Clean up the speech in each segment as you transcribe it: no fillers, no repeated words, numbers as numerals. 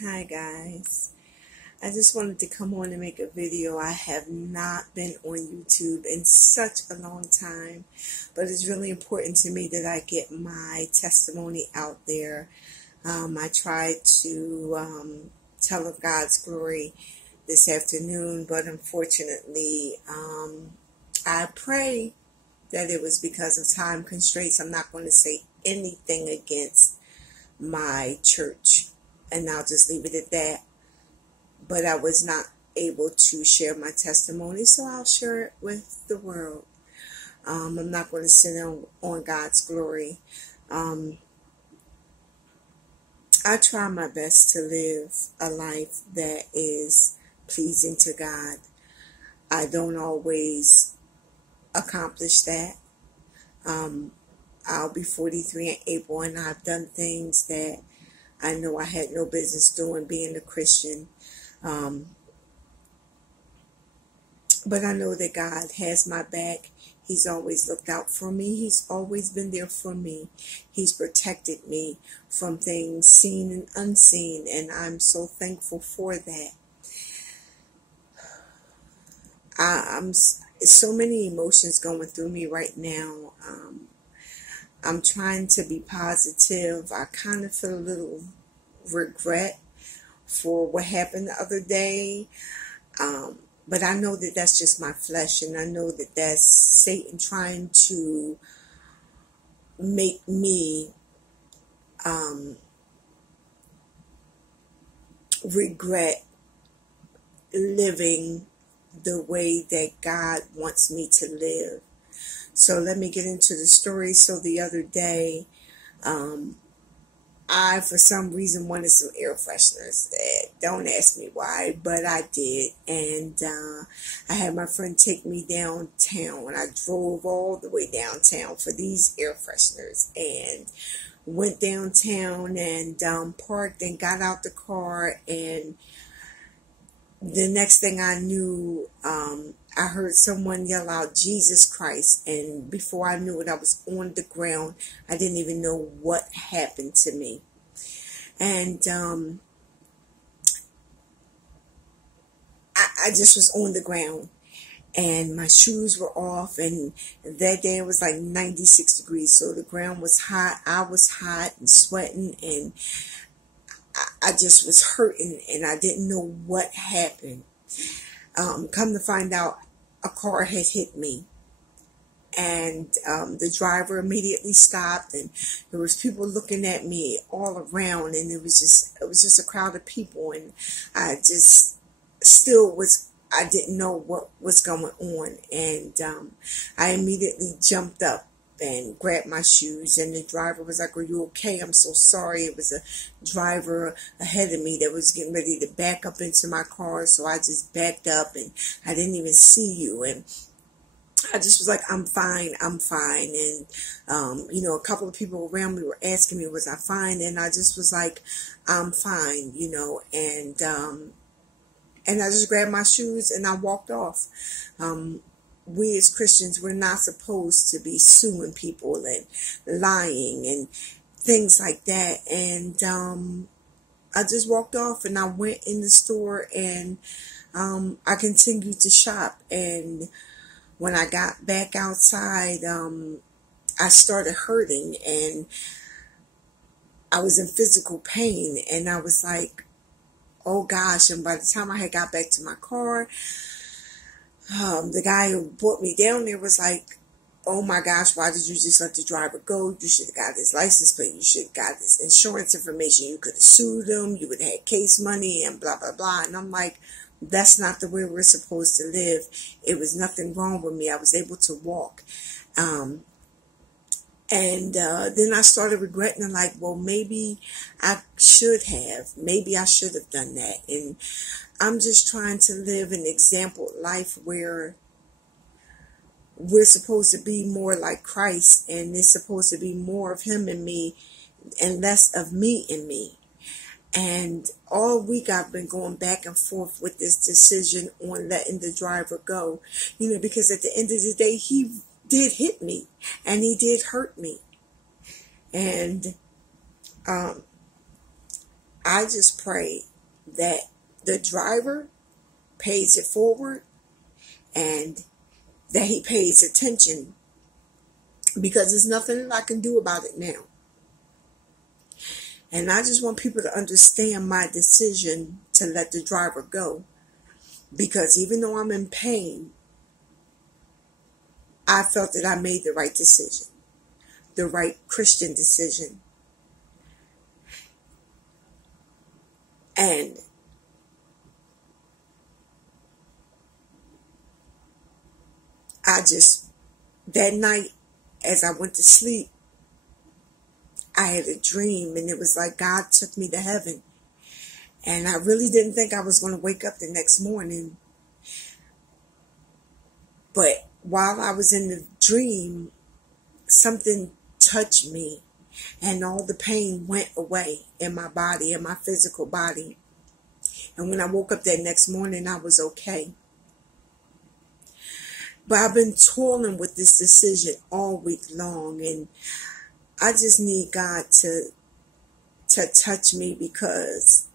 Hi guys, I just wanted to come on and make a video. I have not been on YouTube in such a long time, but it's really important to me that I get my testimony out there. I tried to tell of God's glory this afternoon, but unfortunately, I pray that it was because of time constraints. I'm not going to say anything against my church, and I'll just leave it at that. But I was not able to share my testimony, so I'll share it with the world. I'm not going to sit on God's glory. I try my best to live a life that is pleasing to God. I don't always accomplish that. I'll be 43 in April, and I've done things that I know I had no business doing, being a Christian. But I know that God has my back. He's always looked out for me. He's always been there for me. He's protected me from things seen and unseen, and I'm so thankful for that. I'm so many emotions going through me right now. I'm trying to be positive. I kind of feel a little regret for what happened the other day. But I know that that's just my flesh, and I know that that's Satan trying to make me regret living the way that God wants me to live. So let me get into the story. So the other day, I, for some reason, wanted some air fresheners. Don't ask me why, but I did. And I had my friend take me downtown. I drove all the way downtown for these air fresheners and went downtown and parked and got out the car. And the next thing I knew, I heard someone yell out, "Jesus Christ." And before I knew it, I was on the ground. I didn't even know what happened to me. And I just was on the ground. And my shoes were off. And that day it was like 96 degrees. So the ground was hot. I was hot and sweating. And I just was hurting. And I didn't know what happened. Come to find out, a car had hit me, and the driver immediately stopped, and there was people looking at me all around, and it was just a crowd of people, and I didn't know what was going on, and I immediately jumped up and grabbed my shoes, and the driver was like, "Are you okay? I'm so sorry." It was a driver ahead of me that was getting ready to back up into my car, so I just backed up, and I didn't even see you, and I just was like, I'm fine. And, a couple of people around me were asking me, was I fine? And I just was like, I'm fine, and I just grabbed my shoes and I walked off. We as Christians, we're not supposed to be suing people and lying and things like that. And I just walked off, and I went in the store, and I continued to shop. And when I got back outside, I started hurting, and I was in physical pain, and I was like, oh gosh. And by the time I had got back to my car, the guy who brought me down there was like, oh my gosh, why did you just let the driver go? You should have got his license plate. You should have got his insurance information. You could have sued him. You would have had case money and blah, blah, blah. And I'm like, that's not the way we're supposed to live. It was nothing wrong with me. I was able to walk. And then I started regretting, and like, well, maybe I should have. Maybe I should have done that. And I'm just trying to live an example life where we're supposed to be more like Christ, and it's supposed to be more of him in me and less of me in me. And all week I've been going back and forth with this decision on letting the driver go, because at the end of the day, he did hit me and he did hurt me. And I just pray that the driver pays it forward and that he pays attention, because there's nothing that I can do about it now. And I just want people to understand my decision to let the driver go, because even though I'm in pain, I felt that I made the right decision, the right Christian decision. And that night, as I went to sleep, I had a dream, and it was like God took me to heaven. And I really didn't think I was going to wake up the next morning. But while I was in the dream, something touched me, and all the pain went away in my body, in my physical body. And when I woke up that next morning, I was okay. But I've been toiling with this decision all week long, and I just need God to touch me, because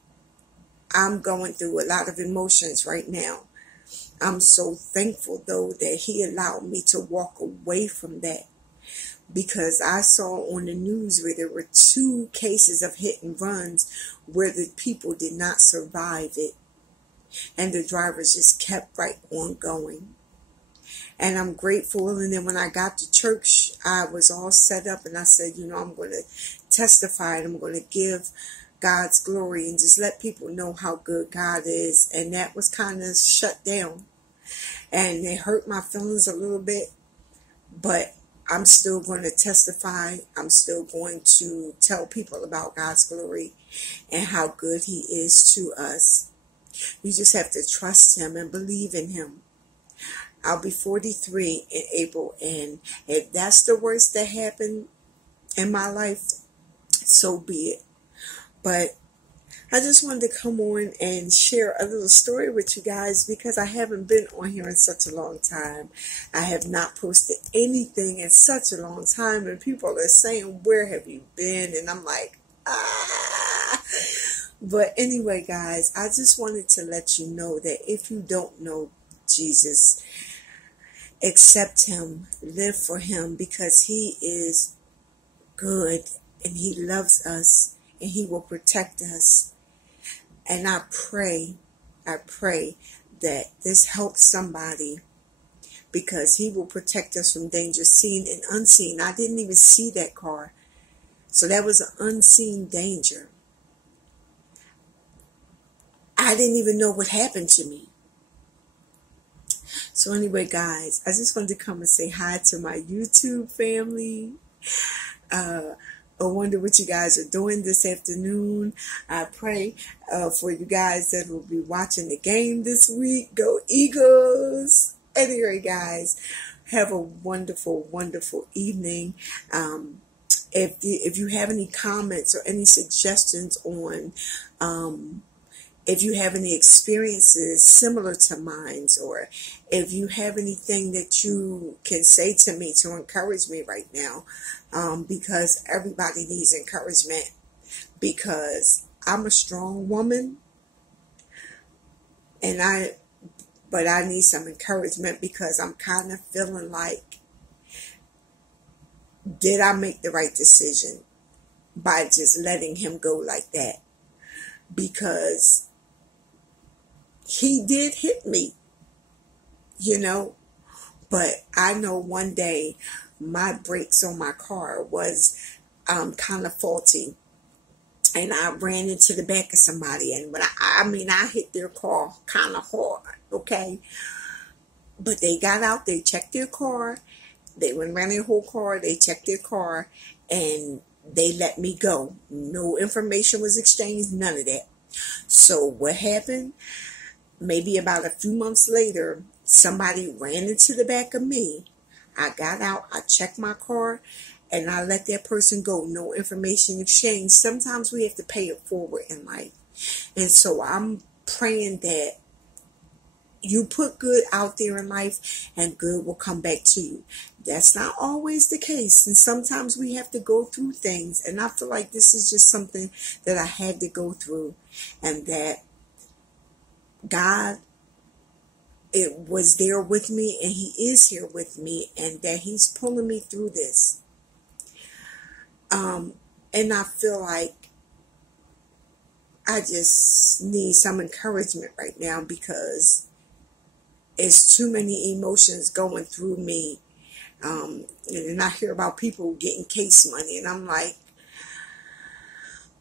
I'm going through a lot of emotions right now. I'm so thankful, though, that He allowed me to walk away from that, because I saw on the news where there were 2 cases of hit and runs where the people did not survive it, and the drivers just kept right on going. And I'm grateful. And then when I got to church, I was all set up, and I said, I'm going to testify, and I'm going to give God's glory and just let people know how good God is. And that was kind of shut down, and it hurt my feelings a little bit, but I'm still going to testify. I'm still going to tell people about God's glory and how good He is to us. You just have to trust Him and believe in Him. I'll be 43 in April, and if that's the worst that happened in my life, so be it. But I just wanted to come on and share a little story with you guys, because I haven't been on here in such a long time. I have not posted anything in such a long time, and people are saying, where have you been? And I'm like, But anyway, guys, I just wanted to let you know that if you don't know Jesus, accept Him, live for Him, because He is good, and He loves us, and He will protect us. And I pray that this helps somebody, because He will protect us from danger seen and unseen. I didn't even see that car, so that was an unseen danger. I didn't even know what happened to me. So anyway, guys, I just wanted to come and say hi to my YouTube family. I wonder what you guys are doing this afternoon. I pray for you guys that will be watching the game this week. Go Eagles! Anyway, guys, have a wonderful, wonderful evening. If you have any comments or any suggestions on if you have any experiences similar to mine, or if you have anything that you can say to me to encourage me right now, because everybody needs encouragement, because I'm a strong woman, but I need some encouragement, because I'm kind of feeling like, did I make the right decision by just letting him go like that? Because he did hit me, but I know one day my brakes on my car was kind of faulty, and I ran into the back of somebody, and I hit their car kind of hard, okay? But they got out, they checked their car, they went around their whole car, they checked their car, and they let me go. No information was exchanged, none of that. So what happened? Maybe about a few months later, somebody ran into the back of me. I got out, I checked my car, and I let that person go. No information exchanged. Sometimes we have to pay it forward in life. And so I'm praying that you put good out there in life, and good will come back to you. That's not always the case. And sometimes we have to go through things. And I feel like this is just something that I had to go through, and that God, it was there with me, and He is here with me, and that He's pulling me through this. And I feel like I just need some encouragement right now, because it's too many emotions going through me. And then I hear about people getting case money, and I'm like,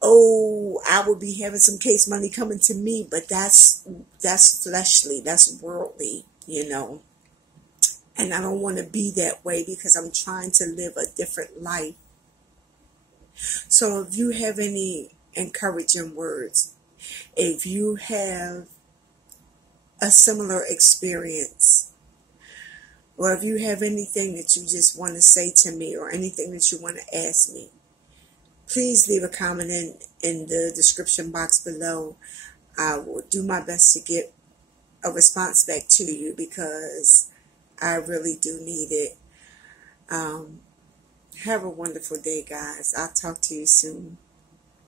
oh, I would be having some case money coming to me, but that's fleshly, that's worldly, and I don't want to be that way, because I'm trying to live a different life. So if you have any encouraging words, if you have a similar experience, or if you have anything that you just want to say to me, or anything that you want to ask me, please leave a comment in the description box below. I will do my best to get a response back to you, because I really do need it. Have a wonderful day, guys. I'll talk to you soon.